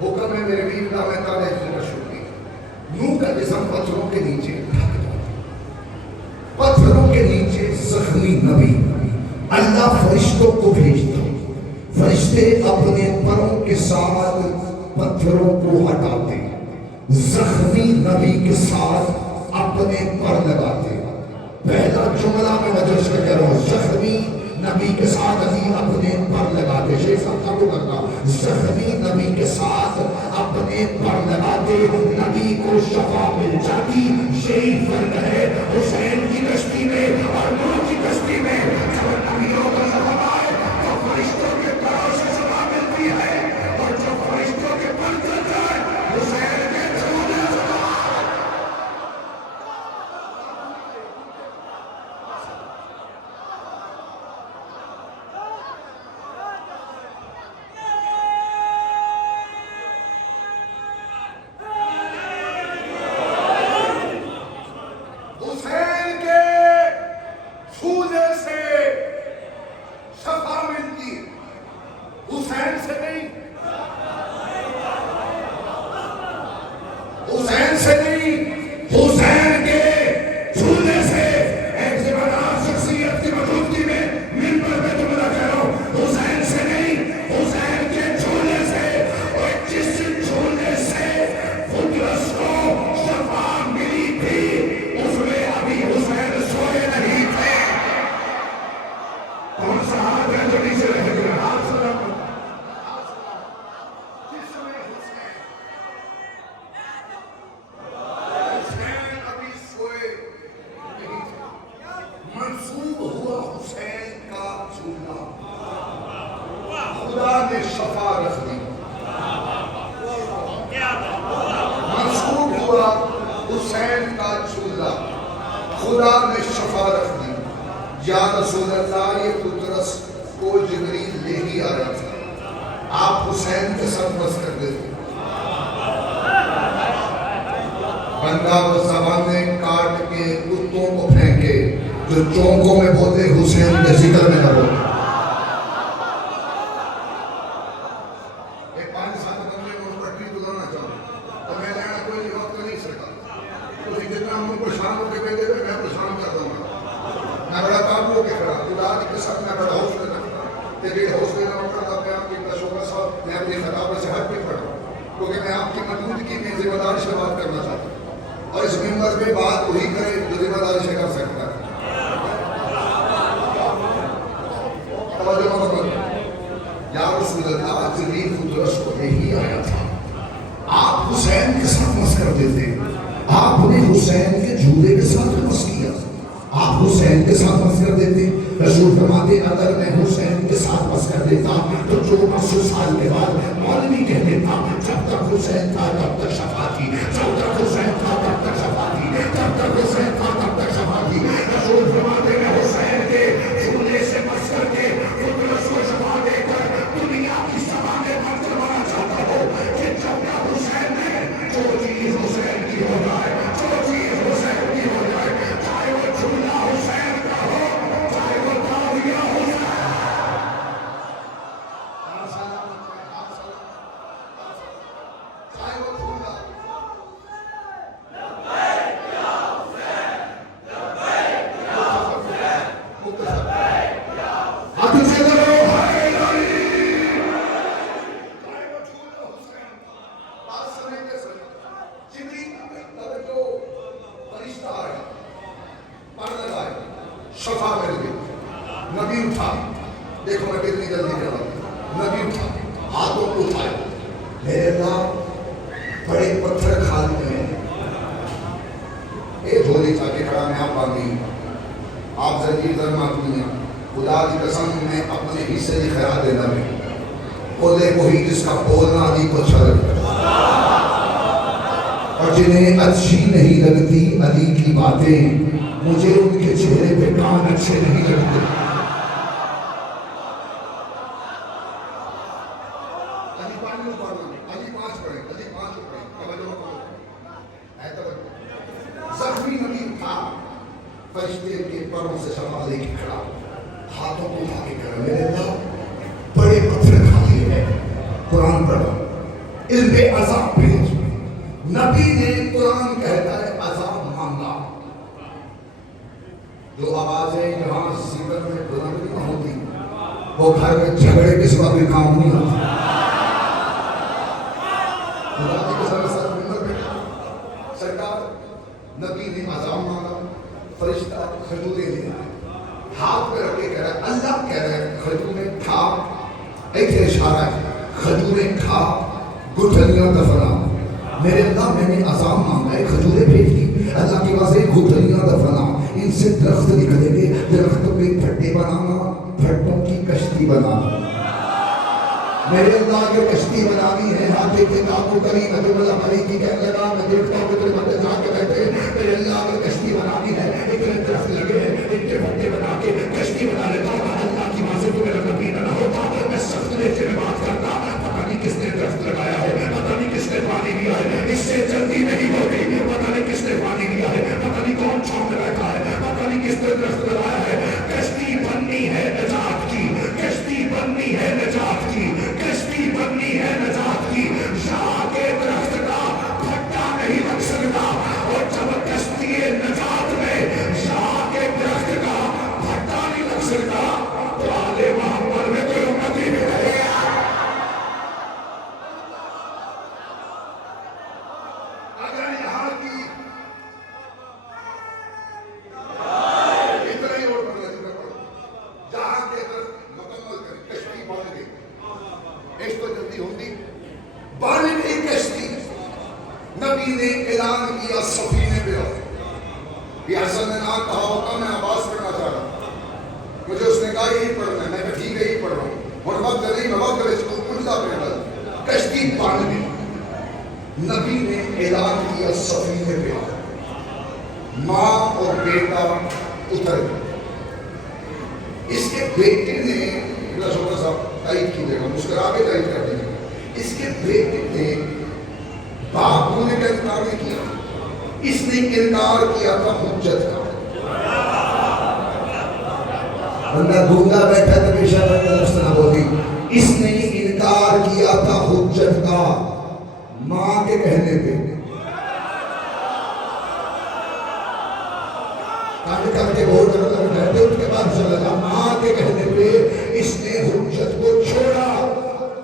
حکم ہے میرے ویر کا میں کعبہ کا شکریہ. نوح کا جسم پتھروں کے نیچے ڈھک جاتا. پتھروں کے نیچے زخمی نبی. اللہ فرشتوں کو بھیجتا. فرشتے اپنے پروں کے ساتھ پتھروں کو ہٹاتے. زخمی نبی کے ساتھ اپنے پر لگاتے. پہلا جملہ میں وجہ سے کہہ رہا ہوں، زخمی نبی کے ساتھ ابھی اپنے پر لگاتے. شیخ صاحب کا وہ کرنا، زخمی نبی کے ساتھ اپنے پر لگاتے. نبی کو شفا مل جاتی. یہی فرق ہے حسین کی کشتی میں اور نوح کی کشتی میں. جب نبیوں کا زخم آئے تو فرشتوں کے پروں سے شفا ملتی ہے، اور جو فرشتوں کے پر چل جائے حسین کے چھونے سے خدا نے شفا رکھ دی. یا رسول اللہ، یہ پترس کو جبریل لے ہی آیا تھا، آپ حسین کے ساتھ بس کر دیتے. بندہ وہ زبانیں کاٹ کے کتوں کو پھینکے جو چونکوں میں بولتے حسین کے ذکر میں نہ بولتے. ایک 5 سال بندے کو پٹری گزارنا چاہوں تو میں لینا کوئی وقت نہیں سکتا. تو جتنا ہم کو شان ہو کے بھیجے میں پریشان کر دوں گا. میں بڑا قابل کے کھڑا خدا کی قسم میں بڑا حوصلہ رکھتا. لیکن حوصلے نہ کرتا میں آپ کی تشویش صاحب میں اپنی خطاب سے ہٹ بھی پڑا کیونکہ میں آپ کی موجودگی میں ذمہ داری سے بات کرنا چاہتا ہوں، اور اس ممبر پہ بات وہی کرے جو ذمہ داری سے کر سکتا ہے. یا رسول اللہ، جبریل پترس کو لے ہی آیا تھا. آپ حسین کے ساتھ مس کر دیتے. آپ نے حسین کے جھولے کے ساتھ مس کیا. آپ حسین کے ساتھ مس کر دیتے. رسول فرماتے اگر میں حسین کے ساتھ مس کر دیتا تو 1400 سال کے بعد مولوی کہہ دیتا جب تک حسین تھا تب تک شفا تھی، جب تک حسین تھا تب تک شفا تھی، جب تک حسین تھا تب تک شفا تھی. رسول فرماتے میں حسین کے جھولے سے مس کر کے پترس کو شفا دے کر دنیا کی زبانیں پر چلوانا چاہتا ہوں کہ جب تک حسین ہے جو چیز حسین کی ہو جائے، جو چیز حسین کی ہو جائے، چاہے وہ جھولا حسین کا ہو، چاہے وہ تعویذ حسین. شفا مل گئی. نبی اٹھا، دیکھو میں کتنی جلدی کر رہا ہوں. نبی اٹھا، ہاتھوں کو اٹھایا. میرے اللہ بڑے پتھر کھال میں ایک جھولی تھا کہ کھڑا میں آپ آگئی. آپ زنجیر در مانگی ہیں. خدا کی قسم میں اپنے حصے کی خیرات دینا بھی بولے وہی جس کا بولنا علی کو اچھا لگتا ہے، اور جنہیں اچھی نہیں لگتی علی کی باتیں مجھے ان کے چہرے پہ کان اچھے نہیں لگتے. علی 5 میں پڑھنا، علی 5 پڑھیں، علی 5 پڑھیں. توجہ کرو، اے توجہ. زخمی نبی اٹھا، فرشتے کے پروں سے شفا لے کے کھڑا، ہاتھوں کو اٹھا کے کھڑا. میرے اللہ بڑے پتھر کھا لیے ہیں. قرآن پڑھا علم عذاب بھیج. نبی نے قرآن کہتا ہے عذاب مانگا. جو آوازیں جہاں ذکر میں بلند نہ ہوتی وہ گھر میں جھگڑے کے سوا کوئی کام نہیں ہوتا. خدا کی قسم ساتھ ممبر بیٹھا سرکار نبی نے عذاب مانگا. فرشتہ کھجوریں لے آئے, ہاتھ پہ رکھ کے کہہ رہا ہے, اللہ کہہ رہا ہے کھجوریں کھا, ایک اشارہ ہے, کھجوریں کھا گٹھلیاں دفنا. میرے اللہ میں نے عذاب مانگا ہے, کھجوریں بھیج دی. اللہ کی واضح گٹھلیاں دفنا, ان سے درخت نکلیں گے, درختوں کے پھٹے بنانا, پھٹوں کی کشتی بنانا. میرے اللہ کے کشتی بنانی ہے. ہاتھ کے کابو کری نبی اللہ علی کی کہنے لگا میں دیکھتا ہوں کہ تیرے بندے جا کے بیٹھے, میرے اللہ کی کشتی بنانی ہے. اتنے درخت لگے ہیں, اتنے پھٹے بنا کے کشتی بنا لیتا ہوں. اللہ کی واضح تو میرا نبی نہ ہوتا, میں سخت نیچے میں بات کرتا. پتہ نہیں کس نے درخت لگایا ہے, پتہ نہیں کس نے پانی لیا ہے, اس سے جلدی نہیں ہوتی. پتہ نہیں کس نے پانی لیا ہے, پتہ نہیں کون چھاؤں میں بیٹھا ہے, پتہ نہیں کس نے درخت لگایا ہے. کشتی بننی ہے نجات کی, کشتی بننی ہے نجات کی, کشتی بننی ہے نجات کی. یہاں کے درخت کا پھٹا نہیں لگ سکتا, اور جب کشتی نجات میں یہاں کے درخت کا پھٹا نہیں لگ سکتا تو آلے محمد میں کوئی امتی نہیں رہے گا. اگر یہاں کی اتنا ہی اور پڑھ لیتے پڑھو, جہاں کے درخت مکمل کر کشتی بن گئی. اس تو جلدی ہوتی بن گئی کشتی. نبی نے اعلان کیا سفینے پہ آؤ. یہ حسن نے نام کہا ہوتا, میں آواز پڑھنا چاہ رہا ہوں, مجھے اس نے کہا یہی پڑھنا ہے. میں کہا ٹھیک ہے یہی پڑھ رہا ہوں. اور وقت نہیں, میں وقت اس کو الٹا پڑھنا. کشتی بن گئی. نبی نے اعلان کیا سفینے پہ آؤ. ماں اور بیٹا اتر گئے. اس کے بیٹے نے چھوٹا سا تائید کی جگہ مسکرا کے تائید کر دیں. اس کے بیٹے نے باپ ہونے کا انکار نہیں کیا, اس نے انکار کیا تھا حجت کا. بندہ گونگا بیٹھا تو بے شک لفظ نہ بولی. اس نے انکار کیا تھا حجت کا ماں کے کہنے پہ. کر کے بہت بیٹھے اس کے بعد چلا گا. ماں کے کہنے پہ اس نے حجت کو چھوڑا,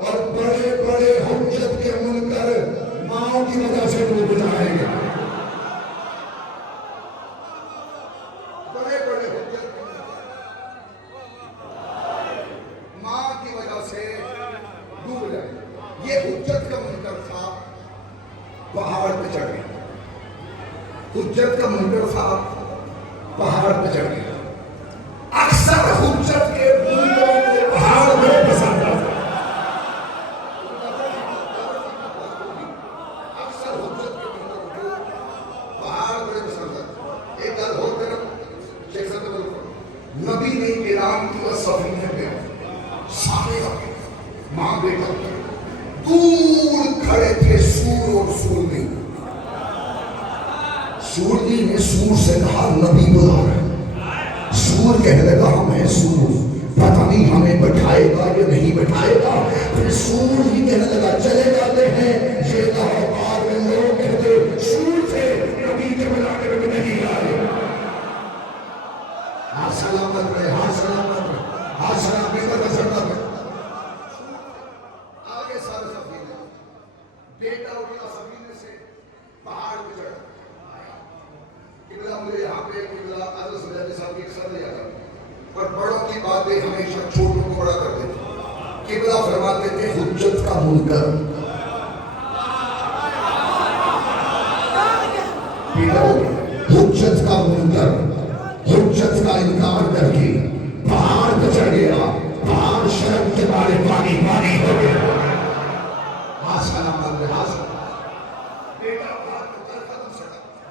اور بڑے بڑے حجت کے منکر ماں کی وجہ سے ڈوب جائیں گے. بڑے بڑے حجت کے ماں کی وجہ سے ڈوب جائیں گے. یہ حجت کا منکر تھا, پہاڑ پہ چڑھ گیا. حجت کا منکر تھا, پہاڑ پہ چڑھ گیا. اکثر حجت کے منکروں کو پہاڑ میں پسند آتا. اکثر حجت کے منکروں کو پہاڑ میں پسند آتا. ایک گل ہو کر شیخ صاحب بولو, نبی نے اعلان کیا سفینے پہ سارے ماں بیٹا دور کھڑے تھے. سور اور سورنی, سورنی نے سور سے کہا نبی بلا رہا ہے. سور کہنے لگا ہم ہیں سور, پتہ نہیں ہمیں بٹھائے گا یا نہیں بٹھائے گا. پھر سور ہی کہنے لگا چلے جاتے ہیں. یہ کہا میں لوگ کہتے سور تھے, نبی کے بلانے میں نہیں آئے. ہاں سلامت رہے, ہاں سلامت رہے, ہاں سلامت رہے, سلامت رہے. آگے سارے سفینے, بیٹا اٹھا سفینے سے پہاڑ پہ چڑھا. قبلہ مجھے یہاں پہ قبلہ حضرت سلیمان صاحب کی اکثر لے آتا, پر بڑوں کی باتیں ہمیشہ چھوٹوں کو بڑا کر دیتے. قبلہ فرماتے تھے حجت کا منکر, حجت کا منکر, حجت کا انکار کر کے پہاڑ پہ چڑھ گیا. پہاڑ شرم کے بارے پانی پانی ہو گیا.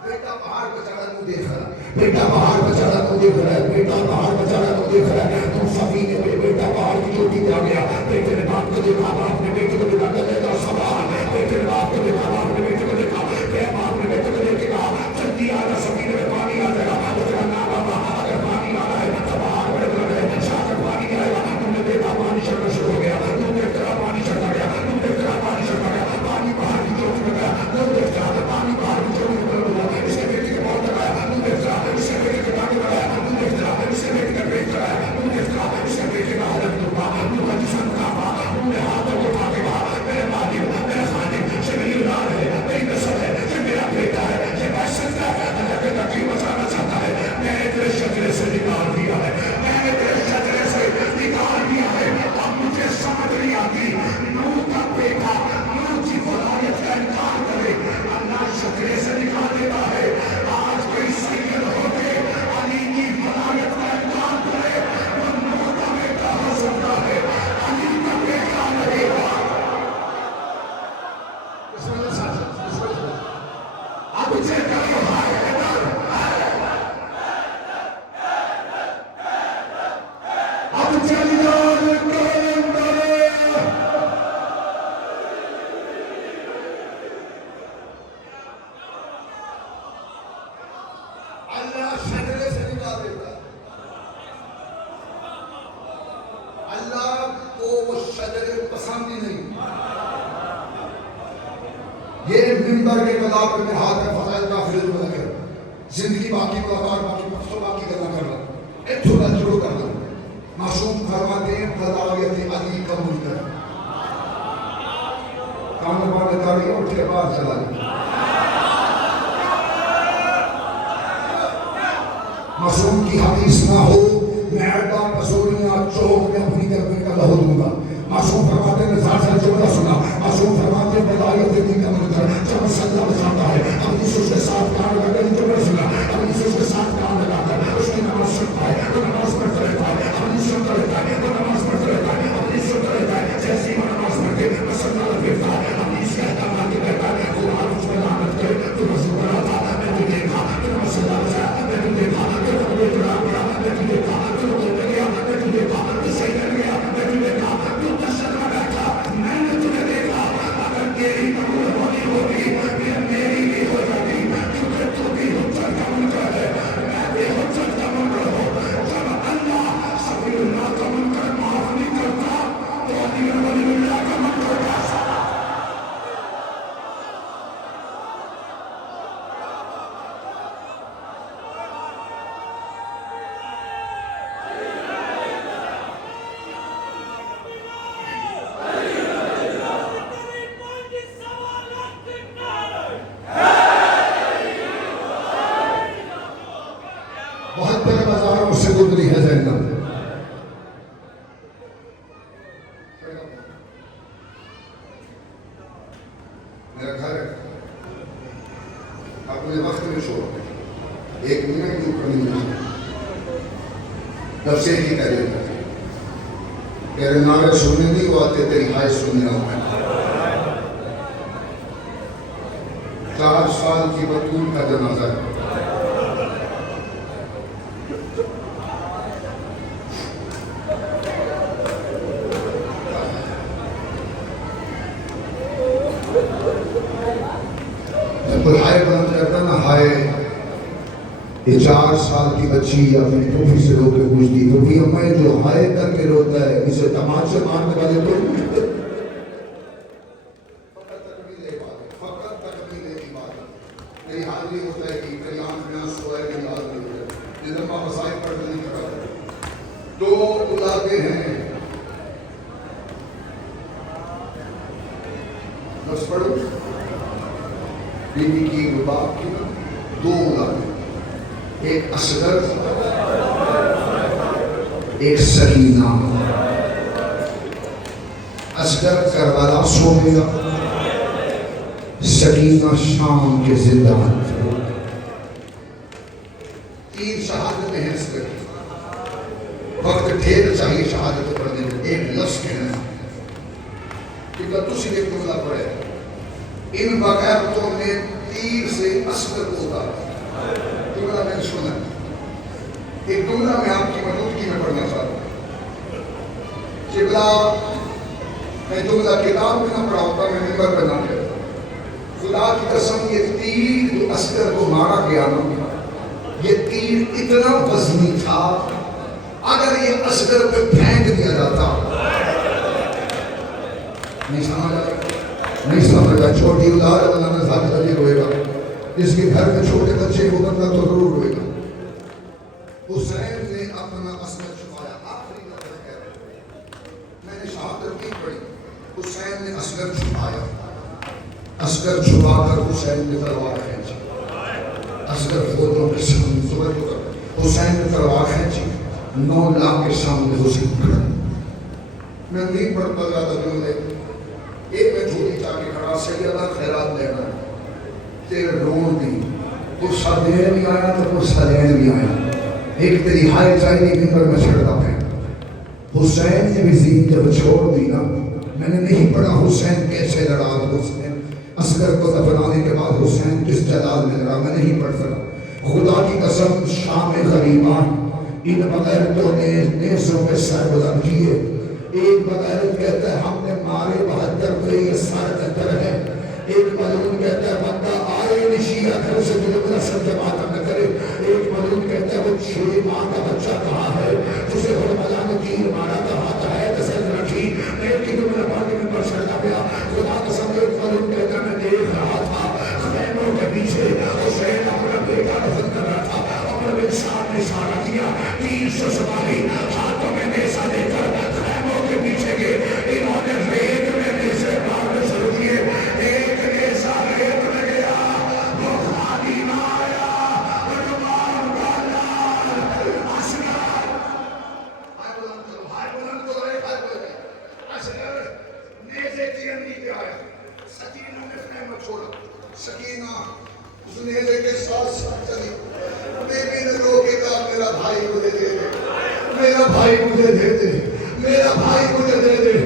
بیٹا پہاڑ پہ چڑھا تو دیکھ رہا ہے, بیٹا پہاڑ پہ چڑھا تو دیکھ رہا ہے, بیٹا پہاڑ پہ چڑھا تو دیکھ رہا ہے. تم سفینے پہ بیٹا پہاڑ کی چوٹی پہ آ گیا. بیٹے نے باپ کو دیکھا, باپ نے بیٹے کو دیکھا, کہنے کا سوال. بیٹے نے باپ کو دیکھا, باپ نے بیٹے کو دیکھا, باپ نے بیٹے کو دیکھ کے کہا جلدی آ جا, سفینے میں پانی آ جائے گا. وہ کہا نا بابا, اگر پانی آ رہا ہے تو پہاڑ بڑے بڑے ہیں, شاہ تک پانی آئے گا. تم نے دیکھا پانی چڑھنا شروع ہو گیا, تم نے دیکھا پانی چڑھتا گیا, تم نے دیکھا پانی چڑھتا گیا. منبر کے کلام میں ہاتھ میں فضائل کا فریض بنا کر زندگی باقی ملاقات باقی پرسوں باقی کرنا کر رہا ایک تھوڑا شروع کر رہا معصوم فرماتے ہیں فضائیت علی کا منکر کان باندھ تاڑی اٹھ کے باہر چلا گیا معصوم کی حدیث نہ ہو میں اڈا پسوریاں چوک میں اپنی کرنے کا لہو دوں گا معصوم فرماتے ہیں زار زار جملہ سنا معصوم فرماتے ہیں فضائیت علی کا منکر جب صلی اللہ بچاتا ہے اپنی سوچ کے ساتھ کان لگا کر جملہ سنا اپنی سوچ کے ساتھ کان لگا کر اس کی نماز سنتا ہے وہ نماز پڑھتا رہتا ہے اپنی سنتا رہتا ہے وہ نماز پڑھتا رہتا ہے اپنی سنتا رہتا ہے جیسی وہ نماز پڑھتے وہ صلی اللہ پھرتا ہے اپنی اس کا احتمام کے کہتا ہے خدا مجھ پر لعنت کرے تو رسول اللہ تھا میں تو دیکھا تو نماز صلی اللہ بچایا میں تو دیکھا تو نماز پڑھا پڑا میں تو دیکھا تو نماز پڑھ گیا میں تو دیکھا تو صحیح کر گیا میں تو دیکھا تو تشدد میں بیٹھا میں نے تجھے دیکھا اگر تیری قبول ہونی ہوگی پھر میری بھی ہو جاتی کیونکہ تو بھی حجت کا منکر ہے میں بھی حجت کا منکر ہوں جب اللہ صفی اللہ کا منکر معاف نہیں کرتا تو علی ولی اللہ کا منکر کیسا بہت بڑے بازاروں سے گزری ہے زینب میرا گھر ہے اپنے وقت میں چھوڑ ایک منٹ کی اوپر نہیں جب سے ہی کہہ دیتا تیرے نعرے سننے نہیں وہ آتے تیری حائش سننے آتا 4 سال کی بطول کا جنازہ ہے کوئی ہائے بلند کرتا نا ہائے یہ 4 سال کی بچی اپنی ٹوپی سے رو کے پوچھتی ٹوپی اماں جو ہائے کر کے روتا ہے اسے تماچے مارنے والے تو فقط تکمیل عبادت میری حاضری ہوتا ہے کہ میری آنکھ میں آنسو ہے میری حاضری ہوتا ہے یہ لمبا مسائل پر نہیں کرتا دو اولادیں ہیں بس پڑھو بیوی کی باپ کی 2 اولاد ایک اصغر ایک سکینہ اصغر کربلا سو گیا سکینہ شام کے زندان 3 شہادتیں ہیں اس پر وقت ڈھیر چاہیے شہادت پڑھنے میں ایک لفظ کہنا کہ تسی ایک جملہ پڑھے ان بغیرتوں نے تیر سے اصغر کو اتارا جملہ میں نے سنا ایک جملہ میں آپ کی موجودگی میں پڑھنا چاہتا ہوں قبلہ میں جملہ کتاب میں نہ پڑھا ہوتا میں منبر پہ نہ کہتا خدا کی قسم یہ تیر جو اصغر کو مارا گیا نا یہ تیر اتنا وزنی تھا اگر یہ اصغر پہ پھینک دیا جاتا نہیں سمجھ آیا نہیں سمجھ گا چھوٹی اولاد اللہ نے ذات علی روئے گا جس کے گھر میں چھوٹے بچے وہ بندہ تو ضرور روئے گا حسین نے اپنا اصغر چھپایا آخری لفظ کہہ رہے میں نے شہادت کی پڑھی حسین نے اصغر چھپایا اصغر چھپا کر حسین نے تلوار کھینچی اصغر فوجوں کے سامنے صبح کو حسین نے تلوار کھینچی 9 لاکھ کے سامنے حسین کھڑا میں نہیں پڑھتا زیادہ جملے ایک میں جھولی چاہ کے کھڑا سیدہ خیرات دینا تیرے رون دی غصہ دین بھی آیا تو غصہ دین بھی آیا ایک تیری ہائے چاہیے ممبر میں چھڑتا پہ حسین نے بھی زین جب چھوڑ دی نا میں نے نہیں پڑھا حسین کیسے لڑا حسین اصغر کو دفنانے کے بعد حسین کس جلال میں لڑا میں نہیں پڑھ سکا خدا کی قسم شام غریبان ان بغیرتوں نے نیزوں پہ سر بلند کیے ایک بغیرت کہتا ہے ہم نے مارے 72 کو یہ سر قطر ہے ایک ملعون کہتا ہے بندہ آئے نشیہ گھر سے دلگنا سر جماعت نہ کرے ایک ملعون کہتا ہے وہ 6 ماہ کا بچہ کہاں ہے جسے حرملا نے تیر مارا تھا ہاتھ ہے تسل رکھی ایک کی دو میرا پاکی میں پر چڑھتا گیا خدا قسم ایک ملعون کہتا ہے میں دیکھ رہا تھا نیچے آیا، سکینہ نے خیمہ چھوڑا، سکینہ اس نیزے کے ساتھ ساتھ چلی، بی بی نے رو کے کہا میرا بھائی مجھے دے دے، میرا بھائی مجھے دے دے، میرا بھائی مجھے دے دے،